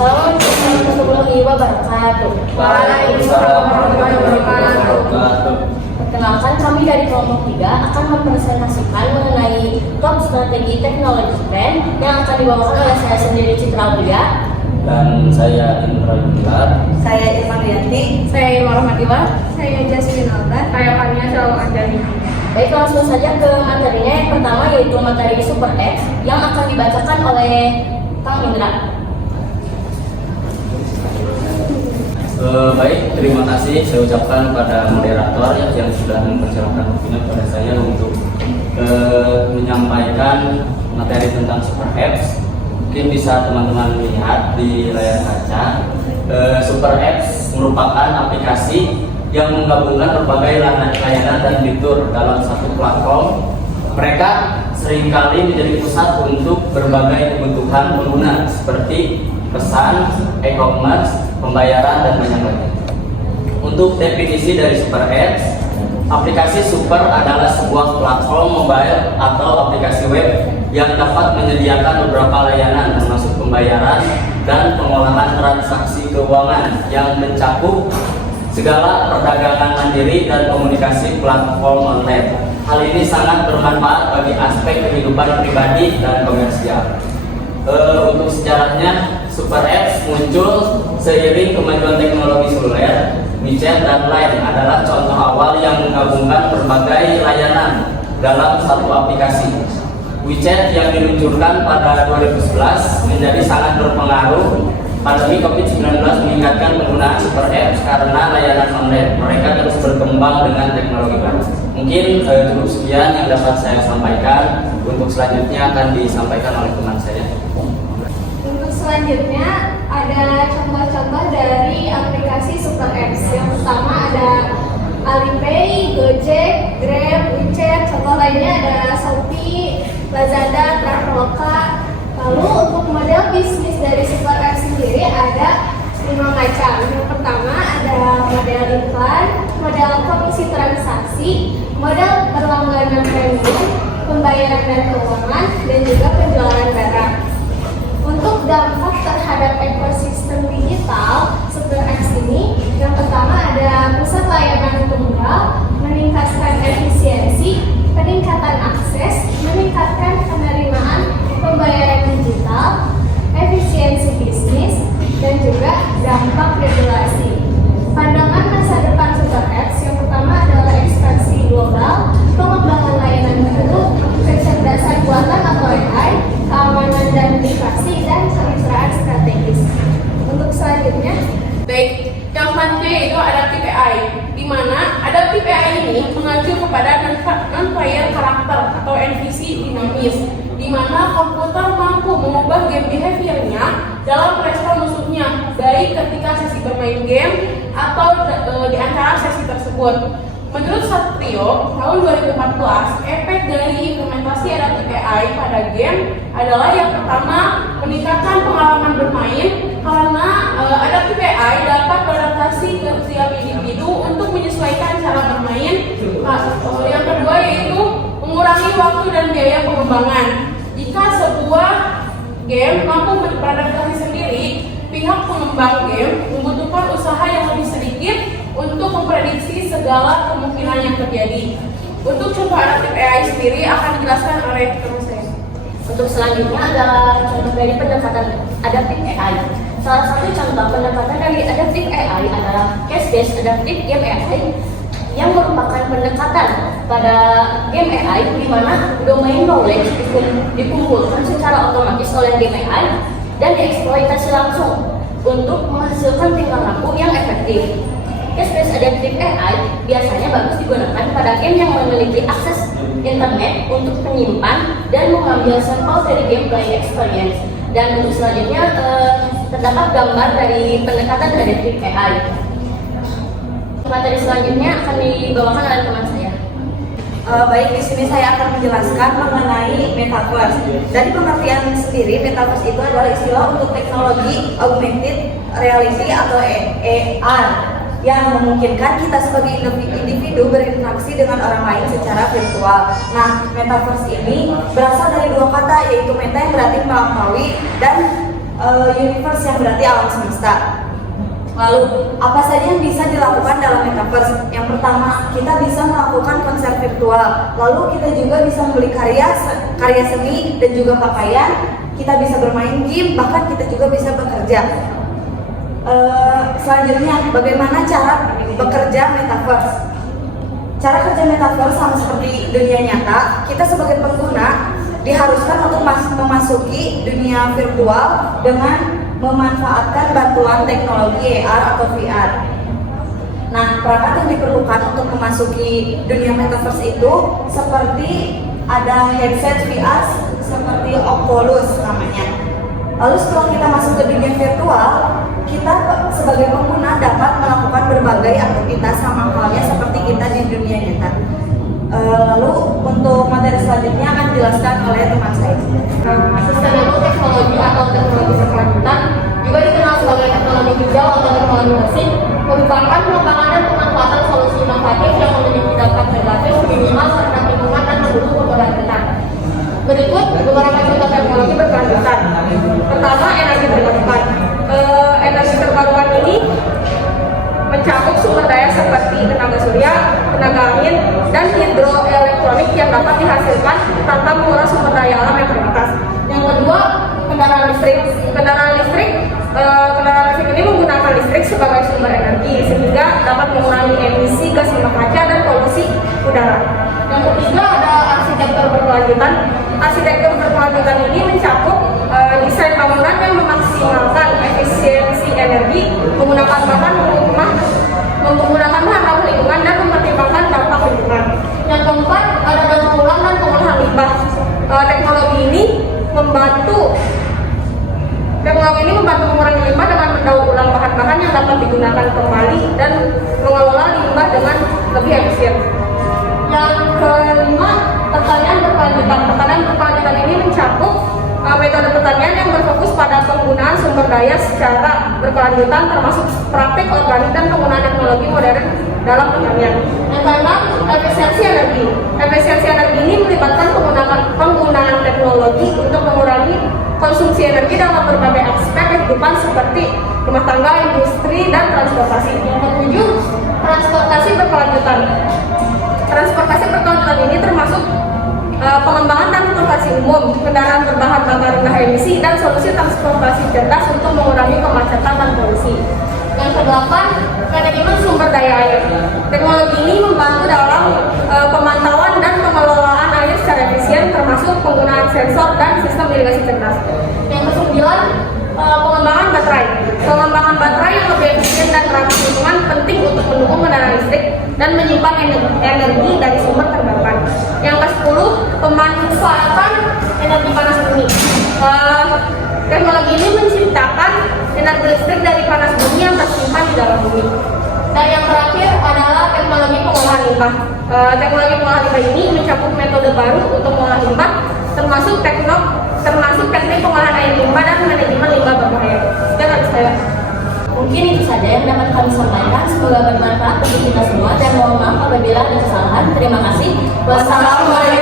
Assalamualaikum warahmatullahi wabarakatuh. Waalaikumsalam warahmatullahi wabarakatuh. Perkenalkan, kami dari kelompok 3 akan mempresentasikan mengenai top strategi teknologi brand yang akan dibawakan oleh saya sendiri, Citra Aulia. Dan saya Indra Yular. Saya Irma Rianti. Saya Irma Rahmatiwa. Saya Jasmine Alda. Saya Fania Shalom Anjani. Baik, langsung saja ke materinya. Yang pertama yaitu materi Super X yang akan dibacakan oleh Kang Indra. Baik, terima kasih saya ucapkan pada moderator yang sudah mempersilahkan waktunya kepada saya untuk menyampaikan materi tentang Super Apps. Mungkin bisa teman-teman lihat di layar kaca. Super Apps merupakan aplikasi yang menggabungkan berbagai layanan dan fitur dalam satu platform. Mereka seringkali menjadi pusat untuk berbagai kebutuhan pengguna seperti pesan, e-commerce, pembayaran, dan banyak lagi. Untuk definisi dari Super Apps, aplikasi Super adalah sebuah platform mobile atau aplikasi web yang dapat menyediakan beberapa layanan termasuk pembayaran dan pengolahan transaksi keuangan yang mencakup segala perdagangan mandiri dan komunikasi platform online. Hal ini sangat bermanfaat bagi aspek kehidupan pribadi dan komersial. Untuk sejarahnya, Super Apps muncul seiring kemajuan teknologi seluler. WeChat dan Line adalah contoh awal yang menggabungkan berbagai layanan dalam satu aplikasi. WeChat yang diluncurkan pada 2011 menjadi sangat berpengaruh. Pandemi COVID-19 meningkatkan penggunaan Super Apps karena layanan online mereka terus berkembang dengan teknologi baru. Mungkin cukup sekian yang dapat saya sampaikan. Untuk selanjutnya akan disampaikan oleh teman saya. Untuk selanjutnya ada contoh-contoh dari aplikasi Super Apps. Yang pertama ada Alipay, Gojek, Grab, WeChat. Contoh lainnya ada Shopee, Lazada, Traveloka. Lalu untuk model bisnis dari Super Apps sendiri ada 5 macam. Yang pertama ada model iklan, model komisi transaksi, model berlangganan premium, pembayaran dan keuangan, dan juga penjualan barang. Untuk dampak terhadap ekosistem digital Super Apps ini, yang pertama ada pusat layanan tunggal, meningkatkan efisiensi, peningkatan akses, meningkatkan penerimaan pembayaran digital, efisiensi bisnis, dan juga dampak regulasi. Pandangan masa depan Super Apps yang pertama adalah ekspansi global, pengembangan layanan baru, kecerdasan buatan atau AI, keamanan dan privasi, dan kemitraan strategis. Untuk selanjutnya, baik, yang selanjutnya yaitu Adaptive AI, di mana Adaptive AI ini mengacu kepada non-player karakter atau NPC dinamis, di mana komputer mampu mengubah game behavior-nya dalam merespon musuhnya, baik ketika sesi bermain game atau di antara sesi tersebut. Menurut Satrio, tahun 2014, efek dari implementasi Adaptive AI pada game adalah yang pertama, meningkatkan pengalaman bermain karena Adaptive AI dapat beradaptasi ke setiap individu untuk menyesuaikan cara bermain. Yang kedua yaitu mengurangi waktu dan biaya pengembangan. Jika sebuah game mampu beradaptasi sendiri, pihak pengembang game membutuhkan usaha yang lebih sedikit untuk memprediksi segala kemungkinan yang terjadi. Untuk contoh Adaptive AI sendiri akan dijelaskan oleh teman saya. Untuk selanjutnya adalah contoh dari pendekatan Adaptive AI. Salah satu contoh pendekatan dari Adaptive AI adalah Case-based Adaptive Game AI yang merupakan pendekatan pada game AI di mana domain knowledge dikumpulkan secara otomatis oleh game AI dan dieksploitasi langsung untuk menghasilkan tingkah laku yang efektif. Case-based Adaptive AI biasanya bagus digunakan pada game yang memiliki akses internet untuk menyimpan dan mengambil sampel dari gameplay experience. Dan untuk selanjutnya terdapat gambar dari pendekatan Adaptive AI. Materi selanjutnya akan dibawakan oleh teman saya. Baik, di sini saya akan menjelaskan mengenai metaverse. Dari pengertian sendiri, metaverse itu adalah istilah untuk teknologi augmented reality atau AR yang memungkinkan kita sebagai individu berinteraksi dengan orang lain secara virtual. Nah, metaverse ini berasal dari dua kata, yaitu meta yang berarti melampaui dan universe yang berarti alam semesta. Lalu, apa saja yang bisa dilakukan dalam metaverse? Yang pertama, kita bisa melakukan konser virtual. Lalu kita juga bisa membeli karya seni dan juga pakaian. Kita bisa bermain game, bahkan kita juga bisa bekerja. Selanjutnya, bagaimana cara bekerja metaverse? Cara kerja metaverse sama seperti dunia nyata. Kita sebagai pengguna diharuskan untuk memasuki dunia virtual dengan memanfaatkan bantuan teknologi AR atau VR. Nah, perangkat yang diperlukan untuk memasuki dunia metaverse itu seperti ada headset VR seperti Oculus namanya. Lalu setelah kita masuk ke dunia virtual, kita sebagai pengguna dapat melakukan berbagai aktivitas sama halnya seperti kita di dunia nyata. Lalu untuk materi selanjutnya akan dijelaskan oleh teman saya. Sustainable teknologi atau teknologi berkelanjutan juga dikenal sebagai teknologi hijau atau teknologi bersih, merupakan pengembangan dan pemanfaatan solusi inovatif yang memiliki dampak negatif minimal terhadap lingkungan dan mendukung keberlanjutan. Berikut beberapa contoh teknologi berkelanjutan. Pertama, energi terbarukan. Energi terbarukan ini mencakup sumber daya seperti tenaga surya, tenaga angin, dan hidroelektronik yang dapat dihasilkan tanpa menguras sumber daya alam yang terbatas. Yang kedua, kendaraan listrik. Kendaraan listrik ini menggunakan listrik sebagai sumber energi sehingga dapat mengurangi emisi gas rumah kaca dan polusi udara. Yang ketiga, ada arsitektur berkelanjutan. Arsitektur berkelanjutan ini mencakup desain bangunan yang memaksimalkan efisiensi energi, menggunakan bahan ramah lingkungan dan mempertimbangkan dampak lingkungan. Yang keempat, ada daur ulang dan pengolahan limbah. Teknologi ini membantu mengurangi limbah dengan mendaur ulang bahan-bahan yang dapat digunakan kembali dan mengelola limbah dengan lebih efisien. Yang kelima, pertanian berkelanjutan. Pertanian berkelanjutan ini mencakup metode pertanian yang berfokus pada penggunaan sumber daya secara berkelanjutan, termasuk praktik organik dan penggunaan teknologi modern dalam pertanian. Yang keenam, efisiensi energi. Efisiensi energi ini melibatkan penggunaan teknologi untuk mengurangi konsumsi energi dalam berbagai aspek kehidupan seperti rumah tangga, industri, dan transportasi. Yang ketujuh, transportasi berkelanjutan. Transportasi berkelanjutan ini termasuk pengembangan transportasi umum, kendaraan berbahan bakar rendah emisi, dan solusi transportasi cerdas untuk mengurangi kemacetan dan polusi. Yang kedelapan, manajemen sumber daya air. Teknologi ini membantu dalam pemantauan dan pengelolaan air secara efisien, termasuk penggunaan sensor dan sistem irigasi cerdas. Yang kesembilan, pengembangan baterai. Pengembangan baterai yang lebih efisien dan ramah lingkungan penting untuk mendukung kendaraan listrik dan menyimpan energi dari sumber terbarukan. Yang ke-10, pemanfaatan energi panas bumi. Teknologi ini menciptakan energi listrik dari panas bumi yang tersimpan di dalam bumi. Dan yang terakhir adalah teknologi pengolahan limbah. Teknologi pengolahan limbah ini mencakup metode baru untuk mengolah limbah, termasuk teknik pengolahan air limbah dan manajemen limbah berbahaya. Sekian dari saya. Mungkin itu saja yang dapat kami sampaikan. Semoga bermanfaat untuk kita semua dan mohon maaf apabila ada kesalahan. Terima kasih. Wassalamualaikum.